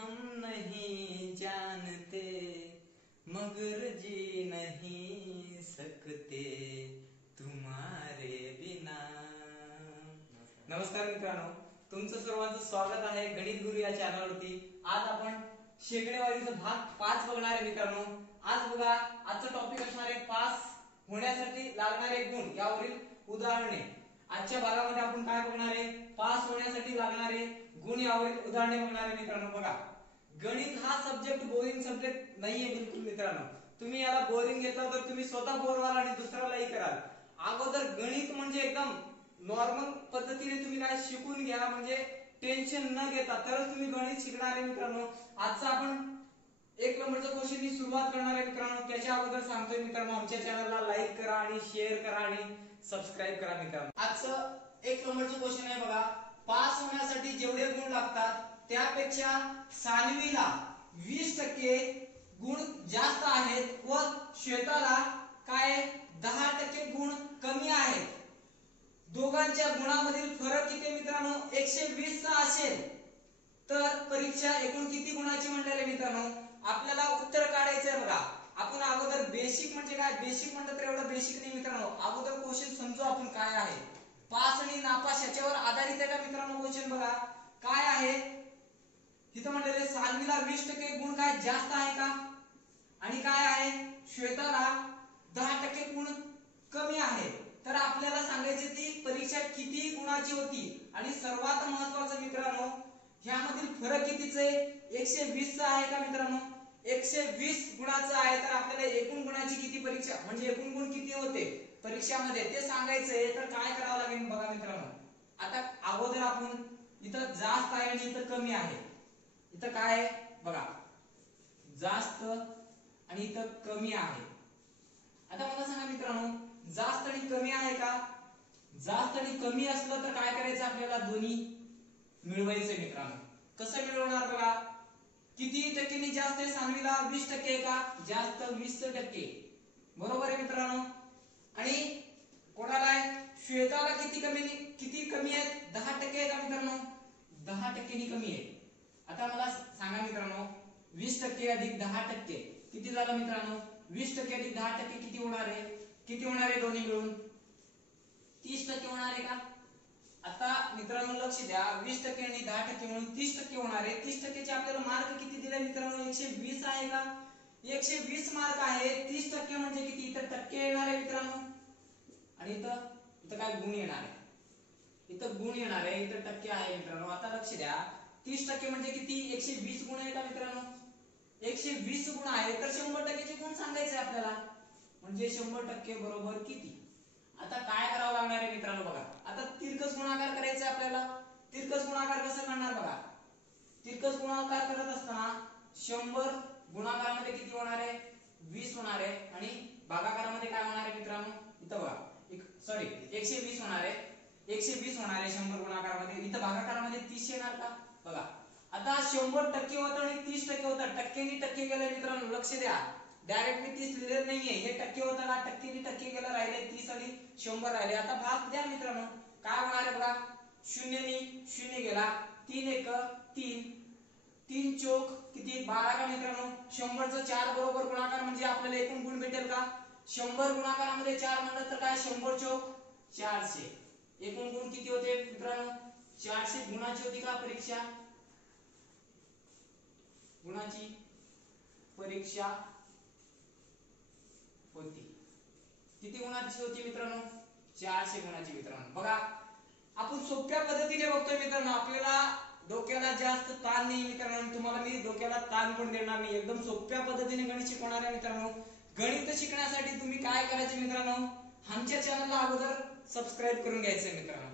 हम नहीं जानते मगर जी नहीं सकते तुम्हारे बिना। नमस्कार मित्रांनो, तुमचं सर्वांचं स्वागत आहे गणित गुरु या चॅनलवरती। आज आपण शेकडेवारीचा भाग 5 बघणार आहे मित्रांनो। आज बघा, आजचा टॉपिक असणार आहे पास होण्यासाठी लागणारे गुण यावरील उदाहरणे। आजच्या भागामध्ये आपण काय बघणार आहे? पास होण्यासाठी लागणारे गुण यावरील उदाहरणे बघणार आहे मित्रांनो। बघा, गणित हा सब्जेक्ट बोरिंग सब्जेक्ट नाहीये बिलकुल मित्रांनो। तुम्ही याला बोरिंग घेतला तर तुम्ही स्वतः बोर व्हाल आणि दुसऱ्यालाही कराल। अगोदर गणित म्हणजे एकदम नॉर्मल पद्धतीने तुम्ही काय शिकून घ्या, म्हणजे टेन्शन न घेता तरच तुम्ही गणित शिकणार आहे मित्रांनो। आजचा आपण 1 नंबरचा क्वेश्चन ही सुरुवात करणार आहे मित्रांनो। त्याच्या अगोदर सांगतोय मित्रांनो, आमच्या चॅनलला लाईक करा आणि शेअर करा आणि सबस्क्राइब करा मित्रांनो। आजचं 1 नंबरचं क्वेश्चन आहे बघा, पास होण्यासाठी जेवढे गुण लागतात त्यापेक्षा सान्वीला 20% गुण जास्त आहेत व श्वेताला काय 10% गुण कमी आहेत। दोघांच्या गुणामधील फरक किती मित्रांनो? 120 चा असेल तर परीक्षा एकूण किती गुणाची म्हणलेली मित्रांनो? आपल्याला उत्तर काढायचंय बघा। आपण अगोदर बेसिक म्हणजे काय, बेसिक म्हणलं तर एवढं बेसिक नाही मित्रांनो। अगोदर क्वेश्चन समजू आपण काय आहे। पास आणि नापास याच्यावर आधारित आहे का मित्रांनो क्वेश्चन? बघा काय आहे इथं म्हणलेले, सान्वीला 20% गुण काय जास्त आहे का, आणि काय आहे श्वेताला 10% गुण कमी आहे। तर आपल्याला सांगायचे ती परीक्षा किती गुणाची होती, आणि सर्वात महत्त्वाचं मित्रांनो ह्यामधील फरक कितीचा आहे? 120 चा आहे का मित्रांनो? 120 गुणाचा आहे। तर आपल्याला एकूण गुणाची किती परीक्षा म्हणजे एकूण गुण किती होते परीक्षामध्ये ते सांगायचंय। तर काय करावं लागेल बघा मित्रांनो। आता अगोदर आपण इथं जास्त आहे आणि इथं कमी आहे। इथं काय आहे बघा, जास्त आणि इथं कमी आहे। आता मला सांगा मित्रांनो, जास्त आणि कमी आहे का? जास्त आणि कमी असलं तर काय करायचं आपल्याला? दोन्ही मिळवायचंय मित्रांनो। कसं मिळवणार बघा, किती टक्क्यांनी जास्त आहे सान्वीला? 20% आहे का? जास्त 20%, बरोबर आहे मित्रांनो। आणि कोणाला आहे? श्वेताला किती कमी आहे? 10% आहे का मित्रांनो? 10% कमी आहे। आता मला सांगा मित्रांनो, 20% अधिक 10% किती झालं मित्रांनो? 20% अधिक 10% किती होणार आहे? किती होणार आहे दोन्ही मिळून? 30% होणार आहे का? आता मित्रांनो लक्ष द्या, 20% आणि 10% मिळून 30% होणार आहे। 30% चे आपल्याला मार्क किती दिले मित्रांनो? 120 आहे का? 120 मार्क आहे। 30% म्हणजे किती? इथं टक्के येणार आहे मित्रांनो, आणि इथं काय गुण येणार आहे? इथं गुण येणार आहे, इथं टक्के आहे मित्रांनो। आता लक्ष द्या, 30% म्हणजे किती? 120 गुण आहे का मित्रांनो? 120 गुण आहे, तर 100% चे गुण सांगायचे आपल्याला, म्हणजे 100% बरोबर किती? आता काय करावं लागणार आहे मित्रांनो? बघा, आता तिरकस गुणाकार करायचा आहे आपल्याला। तिरकस गुणाकार कसं करणार बघा, तिरकस गुणाकार करत असताना 100 गुणाकारामध्ये किती होणार आहे? 20 होणार आहे, आणि भागाकारामध्ये काय होणार आहे मित्रांनो? इथं बघा, सॉरी 120 होणार आहे। 120 होणार आहे 100 गुणाकारामध्ये, इथं भागाकारामध्ये 30 येणार का? बघा, आता 100% होतं आणि 30% होतं, टक्क्यांनी टक्के गेले मित्रांनो। लक्ष द्या, डायरेक्ट मी 30 लिहिलेलं नाहीये, हे टक्के होतं का? टक्क्यांनी टक्के गेलं, राहिले 30 आणि 100 राहिले। आता भाग द्या मित्रांनो, काय होणार आहे बघा, 0 नी 0 गेला, 3 1 3, 3 चौक किती? 12 का मित्रांनो? 100 चा 4 बरोबर गुणाकार म्हणजे आपल्याला एकूण गुण भेटेल का? 100 गुणाकारामध्ये 4 म्हणलं तर काय? 100 चौक 400, एकूण गुण किती होते मित्रांनो? 400 गुणाची होती का परीक्षा? गुणाची परीक्षा होती। किती गुणाची होती मित्रांनो? 400 गुणाची मित्रांनो। बघा, आपण सोप्या पद्धतीने बघतोय मित्रांनो, आपल्याला डोक्याला जास्त ताण नाही मित्रांनो। तुम्हाला मी डोक्याला ताण पण देणार नाही, एकदम सोप्या पद्धतीने गणित शिकवणार आहे मित्रांनो। गणित शिकण्यासाठी तुम्ही काय करायचे मित्रांनो? आमच्या चॅनलला अगोदर सबस्क्राइब करून घ्यायचंय मित्रांनो।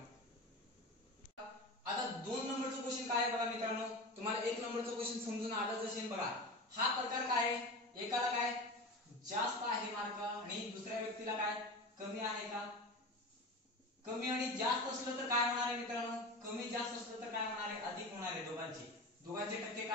आता 2 नंबरचं क्वेश्चन काय आहे बघा मित्रांनो, तुम्हाला 1 नंबरचं क्वेश्चन समजून आलंच असेल। बघा, हा प्रकार काय आहे? एकाला काय जास्त आहे मार्क आणि दुसऱ्या व्यक्तीला काय कमी आहे का? कमी आणि जास्त असलं तर काय होणार आहे मित्रांनो? कमी जास्त असलं तर काय होणार आहे? अधिक होणार आहे। दोघांचे टक्के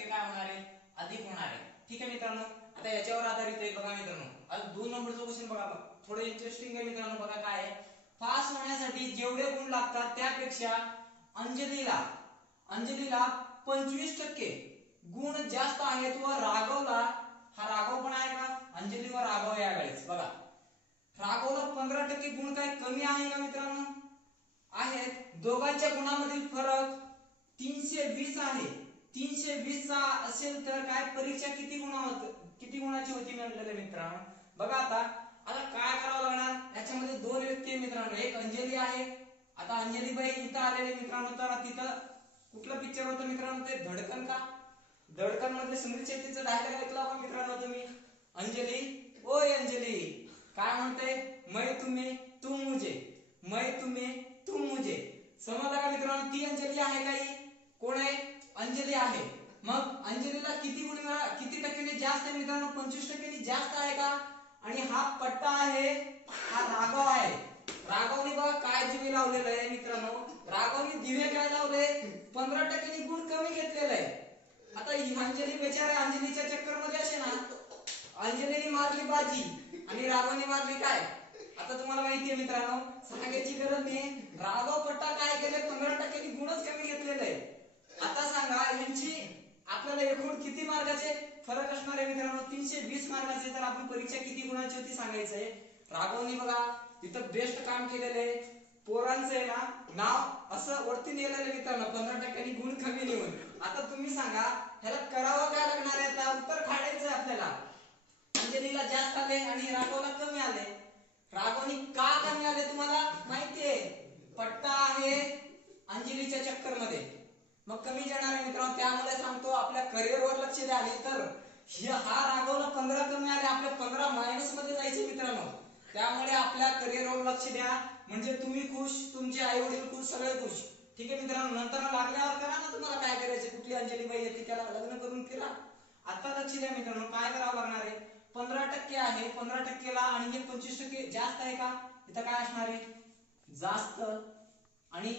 काय होणार आहे? अधिक होणार आहे। ठीक आहे मित्रांनो, आता याच्यावर आधारित आहे बघा मित्रांनो। आता 2 नंबरचं क्वेश्चन बघा, थोडं इंटरेस्टिंग आहे मित्रांनो। बघा काय आहे, पास होण्यासाठी जेवढे गुण लागतात त्यापेक्षा अंजलीला 25% गुण जास्त आहेत व राघवला, हा राघव पण आहे का, अंजली व राघव यावेळेस बघा राघवला 15% गुण काय कमी आहे का मित्रांनो, आहेत. दोघांच्या गुणामधील फरक 320 आहे. 320 चा असेल तर काय परीक्षा किती गुणाची होती म्हटलेले मित्रांनो. बघा आता काय करावं लागणार, याच्यामध्ये दोन व्यक्ती आहे मित्रांनो, एक अंजली आहे. आता अंजलीबाई इथं आलेले मित्रांनो, तर तिथं कुठलं पिक्चर होतं मित्रांनो, ते धडकन का, धडकन मध्ये सुनील शेट्टीचा डायलॉग ऐकला का मित्रांनो तुम्ही, अंजली ओय अंजली काय म्हणते, मैं तुम्हें तुम मुझे, मैं तुम्हें तुम मुझे. समजला का मित्रांनो, ती अंजली आहे काही, कोण आहे, अंजली आहे. मग अंजलीला किती टक्क्यांनी जास्त आहे मित्रांनो, 25% जास्त आहे का, आणि हा पट्टा आहे, हा राघव आहे. राघवने बघा काय दिवे लावलेलं आहे मित्रांनो, राघवने दिवे काय लावले, 15% गुण कमी घेतलेलं आहे. आता ही अंजली बेचारा अंजलीच्या चक्कर मध्ये असे ना, अंजलीने मारली बाजी आणि राघवने मारली काय, आता तुम्हाला माहिती आहे मित्रांनो, सांगायची गरज नाही, राघव पट्टा काय केले, 15% गुणच कमी घेतलेले आहे. आता सांगा यांची आपल्याला एकूण किती मार्काचे फरक असणार आहे मित्रांनो, 320 मार्काचे. तर आपण परीक्षा किती गुणाची होती सांगायचंय. राघवने बघा तिथं बेस्ट काम केलेलं आहे, पोरांचं आहे ना नाव असं वरती नेलेलं मित्रांनो, 15% गुण कमी नेऊन. आता तुम्ही सांगा ह्याला करावं काय लागणार आहे, आता उत्तर काढायचं आपल्याला. अंजलीला जास्त आले आणि राघवला कमी आले. राघवने का कमी आले तुम्हाला माहितीये, पट्टा आहे अंजलीच्या चक्कर मध्ये, मग कमी जाणार आहे मित्रांनो. त्यामुळे सांगतो आपल्या करिअरवर लक्ष द्या, तर हा राघवला 15 कमी आले, आपल्या 15 मायनस मध्ये जायचे मित्रांनो. त्यामुळे आपल्या करिअरवर लक्ष द्या, म्हणजे तुम्ही खुश, तुमचे आई वडील खुश, सगळे खुश. ठीक आहे मित्रांनो, नंतर लागल्यावर करा ना तुम्हाला काय करायचं, कुठली अंजली बाई येते त्याला लग्न करून फिरा. आता लक्ष द्या मित्रांनो, काय करावं लागणार आहे, 15% आहे, 15%ला आणि हे 25% जास्त आहे का, इथं काय असणार आहे, जास्त. आणि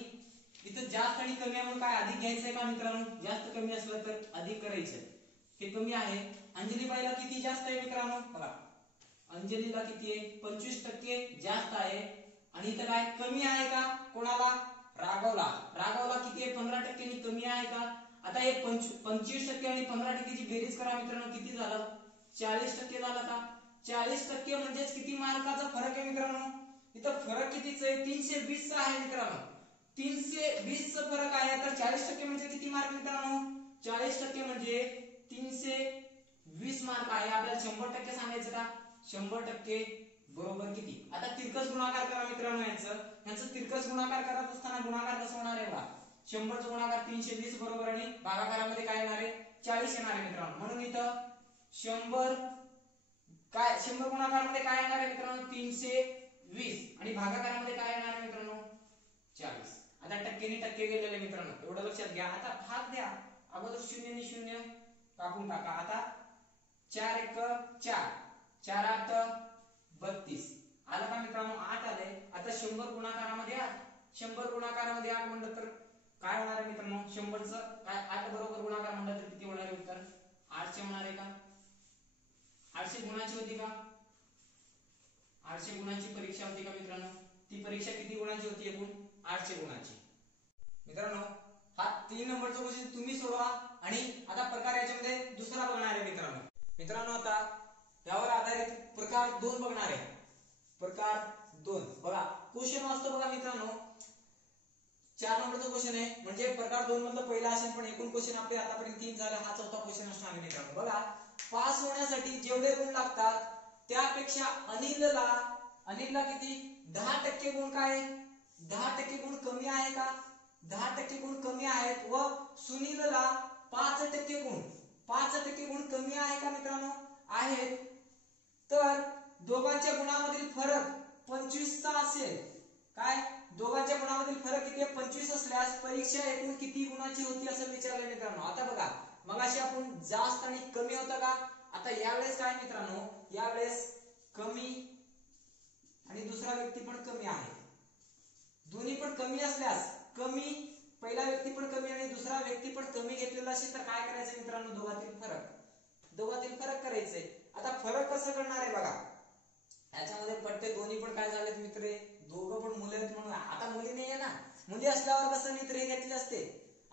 इथं जास्त आणि कमी आहे, काय अधिक घ्यायचंय का मित्रांनो, जास्त कमी असलं तर अधिक करायचं. हे कमी आहे, अंजली बाईला किती जास्त आहे मित्रांनो, बघा अंजलीला किती आहे, 25% जास्त आहे. आणि इथं काय कमी आहे का, कोणाला, राघवला, राघवला किती आहे, 15% कमी आहे का. आता हे 25% आणि 15%ची बेरीज करा मित्रांनो, किती झालं, 40% झाला का. 40% म्हणजेच किती मार्काचा फरक आहे मित्रांनो, इथं फरक कितीच आहे, 320 चा आहे मित्रांनो, 320 चा फरक आहे. तर 40% म्हणजे किती मार्क मित्रांनो, 40% म्हणजे 320 मार्क आहे. आपल्याला 100% सांगायचं का, 100% बरोबर किती. आता तिरकस गुणाकार करा मित्रांनो, यांचं तिरकस गुणाकार करत असताना गुणाकार कसं होणार आहे बघा, 100 चा गुणाकार 320 बरोबर, आणि भागाकारामध्ये काय येणार आहे, 40 येणार आहे मित्रांनो. म्हणून इथं 100 काय, 100 गुणाकारामध्ये काय येणार आहे मित्रांनो, 320, आणि भागाकारामध्ये काय येणार आहे मित्रांनो, 40. आता टक्केनी टक्के गेलेले मित्रांनो, एवढं लक्षात घ्या. आता भाग द्या, अगोदर 0 ने 0 कापून टाका. आता 4 1 4, 4 8 32 आलं का मित्रांनो, 8 आले. आता 100 गुणाकारामध्ये 8, 100 गुणाकारामध्ये 8 म्हणलं तर काय होणार आहे मित्रांनो, 100 चं काय 8 बरोबर गुणाकार म्हणलं तर किती होणार आहे उत्तर, 800 होणार आहे का, 800 गुणाची होती का, 800 गुणाची परीक्षा होती का मित्रांनो. ती परीक्षा किती गुणाची होती, एकूण 800 गुणाची. मित्रांनो हा 3 नंबरचा क्वेश्चन तुम्ही सोडवा. आणि आता प्रकार याच्यामध्ये दुसरा बघणार आहे मित्रांनो. आता यावर आधारित प्रकार 2 बघणार आहे. प्रकार 2 बघा, क्वेश्चन वाचतो बघा मित्रांनो, 4 नंबरचा क्वेश्चन आहे, म्हणजे प्रकार 2 मधलं पहिला असेल, पण एकूण क्वेश्चन आपले आतापर्यंत 3 झाले, हा चौथा क्वेश्चन असणार आहे मित्रांनो. बघा, पास होण्यासाठी जेवढे गुण लागतात त्यापेक्षा अनिलला किती 10% गुण, काय 10% गुण कमी आहे का, 10% गुण कमी आहेत. व सुनीलला 5% गुण कमी आहे का मित्रांनो, आहेत. तर दोघांच्या गुणामधील फरक 25 चा असेल, काय दोघांच्या गुणामधील फरक किती आहे, 25 असल्यास परीक्षा एकूण किती गुणाची होती असं विचारलं मित्रांनो. आता बघा, मगाशी आपण जास्त आणि कमी होता का, आता यावेळेस काय मित्रांनो, यावेळेस कमी आणि दुसरा व्यक्ती पण कमी आहे. दोन्ही पण कमी असल्यास, कमी पहिला व्यक्ती पण कमी आणि दुसरा व्यक्ती पण कमी घेतलेला असेल तर काय करायचं मित्रांनो, दोघातील फरक करायचंय. आता फरक कसं करणार आहे बघा, याच्यामध्ये पट्टे दोन्ही पण काय झालेत मित्र, दोघं पण मुले आहेत म्हणून. आता मुली नाही आहे ना, मुली असल्यावर कसं मित्र घेतले असते.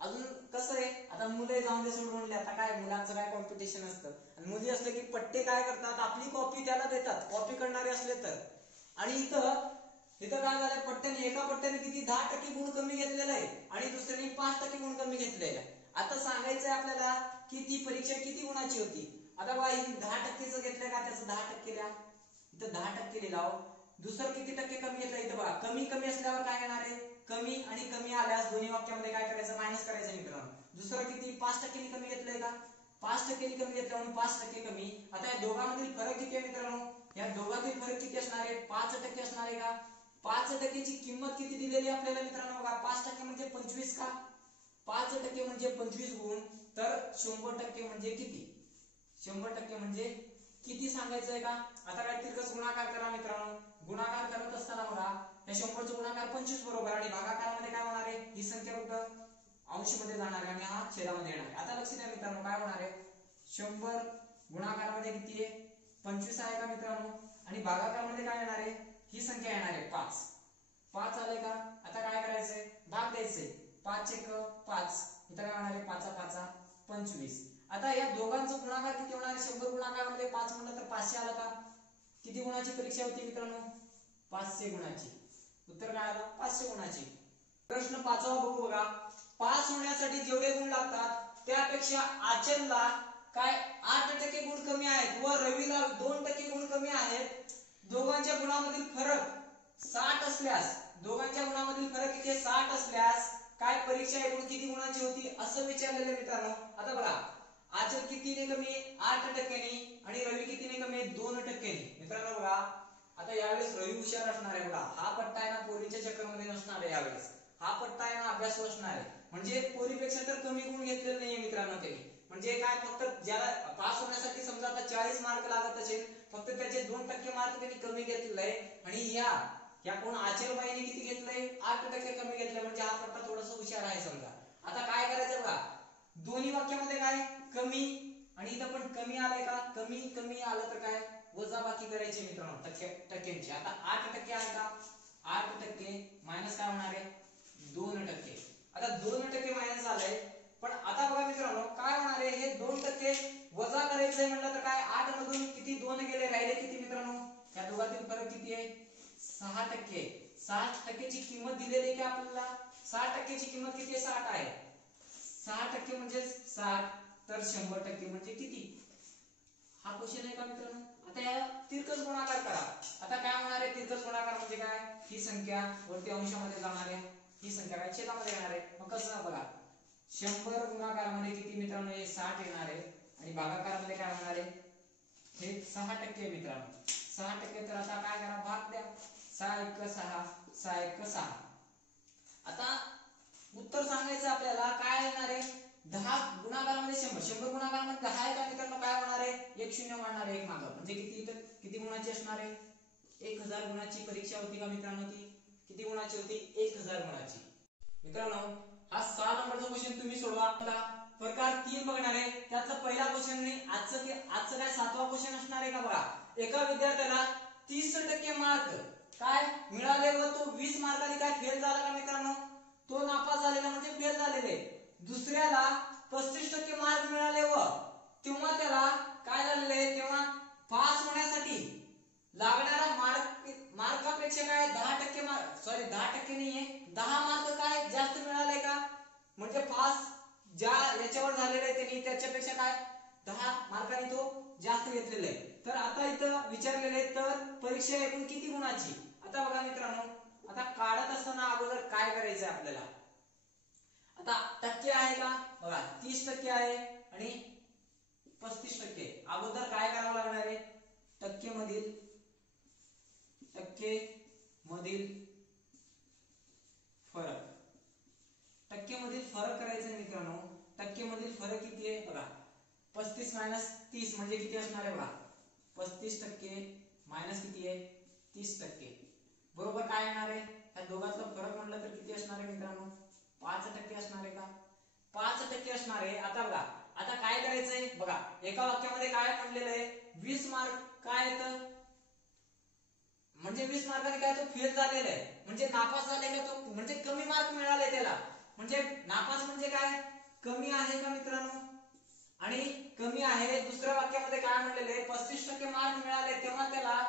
अजून कसं आहे, आता मुलं जाऊन दे सोडून म्हणले, आता काय मुलांचं काय कॉम्पिटिशन असतं, आणि मुली असलं की पट्टे काय करतात, आपली कॉपी त्याला देतात, कॉपी करणारे असले तर. आणि इथं काय झालंय, पट्ट्याने एका पट्ट्याने किती 10% गुण कमी घेतलेला आहे आणि दुसऱ्याने 5% गुण कमी घेतलेला आहे. आता सांगायचंय आपल्याला की ती परीक्षा किती गुणाची होती. आता बघा इथे 10%चं घेतलंय का, त्याचं 10% द्या, इथं 10% लिहाव. दुसरं किती टक्के कमी घेतलं, इथं बघा कमी कमी असल्यावर काय येणार आहे, कमी आणि कमी आल्यास दोन्ही वाक्यामध्ये काय करायचं, मायनस करायचं मित्रांनो. दुसरं किती 5% कमी घेतलंय का, 5% कमी घेतलं म्हणून 5% कमी. आता या दोघांमधील फरक किती आहे मित्रांनो, या दोघांतील फरक किती असणार आहे, 5% असणार आहे का. 5%ची किंमत किती दिलेली आपल्याला मित्रांनो, बघा 5% म्हणजे 25 का, 5% म्हणजे 25 गुण, तर 100% म्हणजे किती, 100% म्हणजे किती सांगायचंय का. आता काय तिरकस गुणाकार करा मित्रांनो, गुणाकार करत असताना बघा या 100चा गुणाकार 25 बरोबर आणि भागाकारामध्ये काय होणार आहे, ही संख्या कुठं अंश मध्ये जाणार आहे आणि हा छेदामध्ये येणार आहे. आता लक्ष द्या मित्रांनो, काय होणार आहे, 100 गुणाकारामध्ये किती आहे, 25 आहे का मित्रांनो, आणि भागाकारामध्ये काय येणार आहे, ही संख्या येणार आहे 5 आले का. आता काय करायचंय, भाग द्यायचंय, 5 × 5, इथं काय होणार आहे, 5 × 5 = 25. आता या दोघांचा गुणाकार किती होणार आहे, 100 गुणाकारामध्ये 5 म्हणलं तर 500 आलं का. किती गुणाची परीक्षा होती मित्रांनो, 500 गुणाची. उत्तर काय आलं, 500 गुणाची. प्रश्न 5वा बघू बघा. पास होण्यासाठी जेवढे गुण लागतात त्यापेक्षा आचलला काय 8% गुण कमी आहेत व रवीला 2% गुण कमी आहेत. दोघांच्या गुणांमधील फरक 60 असल्यास, दोघांच्या गुणांमधील फरक किती 60 असल्यास काय परीक्षा एकूण किती गुणांची होती असं विचारलेलं मित्रांनो. आता बघा आचल कितीने कमी, 8%नी, आणि रवी कितीने कमी, 2%नी. मित्रांनो बघा आता यावेळेस रवी हुशार असणार आहे. बघा हा पट्टा आहे ना पोरीच्या चक्करमध्ये नसणार आहे, यावेळेस हा पट्टा आहे ना अभ्यास असणार आहे. म्हणजे पोरीपेक्षा तर कमी गुण घेतलेले नाहीये मित्रांनो त्यांनी. म्हणजे काय, फक्त ज्याला पास होण्यासाठी समजा आता 40 मार्क लागत असेल, फक्त त्याचे 2% मार्क त्यांनी कमी घेतलेले आहे. आणि या कोण आचलबाईने किती घेतलंय, 8% कमी घेतलंय. म्हणजे हा पट्टा थोडासा हुशार आहे समजा. आता काय करायचं बघा, दोन्ही वाक्यामध्ये काय कमी, आणि इथं पण कमी आलंय का, कमी कमी आलं तर काय वजाबाकी करायची मित्रांनो टक्क्यांची. आता 8% आहे का, 8% मायनस काय होणार आहे, 2%. आता 2% मायनस झालंय, पण आता बघा मित्रांनो काय होणार आहे, हे 2% वजा करायचंय म्हटलं तर काय, 8 मधून किती 2 गेले, राहिले किती मित्रांनो, या दोघांतील फरक किती आहे, 6%. 60%ची किंमत दिलेली आहे की आपल्याला, 60%ची किंमत किती आहे, 60 आहे. 6% म्हणजे 60, तर 100% म्हणजे किती, हा क्वेश्चन आहे का मित्रांनो. आता या तिरकस गुणाकार करा. आता काय होणार आहे, तिरकस गुणाकार म्हणजे काय, ही संख्या वरती अंशामध्ये जाणार आहे, ही संख्या काय छेदामध्ये येणार आहे. मग कसं बघा, 100 गुणाकारामध्ये किती मित्रांनो, हे 60 येणार आहे, आणि भागाकारामध्ये काय होणार आहे, हे 6% मित्रांनो, 6%. तर आता काय करा, भाग द्या, 6 × 6, 6 × 6. आता उत्तर सांगायचं आपल्याला काय येणार आहे, 10 गुणाकारामध्ये 100, 100 गुणाकारामध्ये 10 आहे का मित्रांनो, काय होणार आहे, एक शून्य वाढणार आहे एक मागं. म्हणजे किती, तर किती गुणाची असणार आहे, 1000 गुणाची परीक्षा होती का मित्रांनो. ती किती गुणाची होती, 1000 गुणाची. मित्रांनो हा 6 नंबरचा क्वेश्चन तुम्ही सोडवा. प्रकार 3 बघणार आहे, त्याचा पहिला क्वेश्चन नाही, आजचं काय 7वा क्वेश्चन असणार आहे का. बघा एका विद्यार्थ्याला 30% मार्क काय मिळाले व तो 20 मार्कांनी काय फेल झाला का मित्रांनो, तो नापास झालेला म्हणजे फेल झालेले. दुसऱ्याला 35% मार्क मिळाले व तेव्हा त्याला काय झालेले, तेव्हा पास होण्यासाठी लागणारा मार्कापेक्षा काय 10% मार्क, सॉरी 10% नाहीये, 10 मार्क काय जास्त मिळाले का, म्हणजे पास ज्या याच्यावर झालेले आहे त्यांनी त्याच्यापेक्षा काय 10 मार्कांनी तो जास्त घेतलेला आहे. तर आता इथं विचारलेले आहे, तर परीक्षा एकूण किती गुणाची. आता बघा मित्रांनो, आता काढत असताना अगोदर काय करायचं आपल्याला, आता टक्के आहे का, बघा 30% आहे आणि 35%. अगोदर काय करावं लागणार आहे, टक्के मधील फरक, टक्केमधील फरक करायचा मित्रांनो. टक्केमधील फरक किती आहे बघा, 35 - 30 म्हणजे किती असणार आहे बघा, 35% मायनस किती आहे, 30%. बरोबर काय येणार आहे, या दोघांचा फरक म्हटलं तर किती असणार आहे मित्रांनो, 5% असणार आहे का, 5% असणार आहे. आता बघा आता काय करायचंय बघा, एका वाक्यामध्ये काय म्हटलेलं आहे, 20 मार्क काय येतं, म्हणजे 20 मार्काने काय तो फेल झालेला आहे, म्हणजे नापास झालेला तो, म्हणजे कमी मार्क मिळाले त्याला. म्हणजे नापास म्हणजे काय, कमी आहे का मित्रांनो, आणि कमी आहे. दुसऱ्या वाक्यामध्ये काय म्हणलेले, 35% मार्क मिळाले तेव्हा त्याला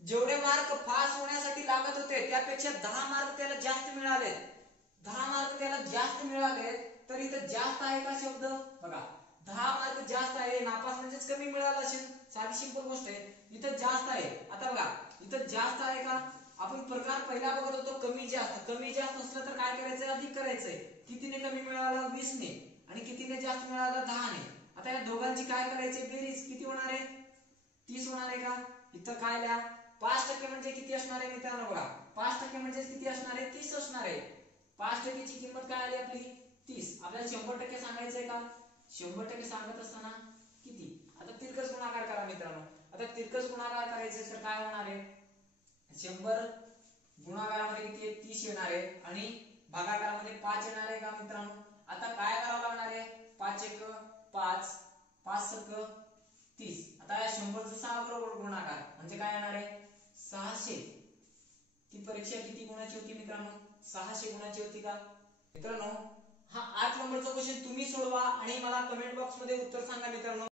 जेवढे मार्क पास होण्यासाठी लागत होते त्यापेक्षा 10 मार्क त्याला जास्त मिळाले, 10 मार्क त्याला जास्त मिळाले. तर इथं जास्त आहे का शब्द बघा, 10 मार्क जास्त आहे, नापास म्हणजेच कमी मिळाला असेल, साधी सिंपल गोष्ट आहे. इथं जास्त आहे. आता बघा इथं जास्त आहे का, आपण प्रकार पहिला बघत होतो कमी जास्त, कमी जास्त असलं तर काय करायचंय, अधिक करायचंय. कितीने कमी मिळाला, 20 ने, आणि कितीने जास्त मिळाला, 10 ने. आता या दोघांची काय करायची बेरीज, किती होणार आहे, 30 होणार आहे का. इथं काय लिहा, 5% म्हणजे किती असणार आहे मित्रांनो बघा, 5% म्हणजे किती असणार आहे, 30 असणार आहे. 5% ची किंमत काय आली आपली 30. आपल्याला 100% सांगायचंय का, 100% सांगत असताना किती, आता तिरकस गुणाकार करा मित्रांनो. आता तिरकस गुणाकार करायचे तर काय होणार आहे, 100 गुणाकारामध्ये किती आहे, 30 येणार आहे, आणि भागाकारामध्ये 5 येणार आहे का मित्रांनो. आता काय करावं लागणार आहे, 5 1 5, 5 7 30. आता या 100चा 6 बरोबर गुणाकार म्हणजे काय येणार आहे, 600. ती परीक्षा किती गुणाची होती मित्रांनो, 600 गुणाची होती का मित्रांनो. हा 8 नंबरचा क्वेश्चन तुम्ही सोडवा आणि मला कमेंट बॉक्स मध्ये उत्तर सांगा मित्रांनो.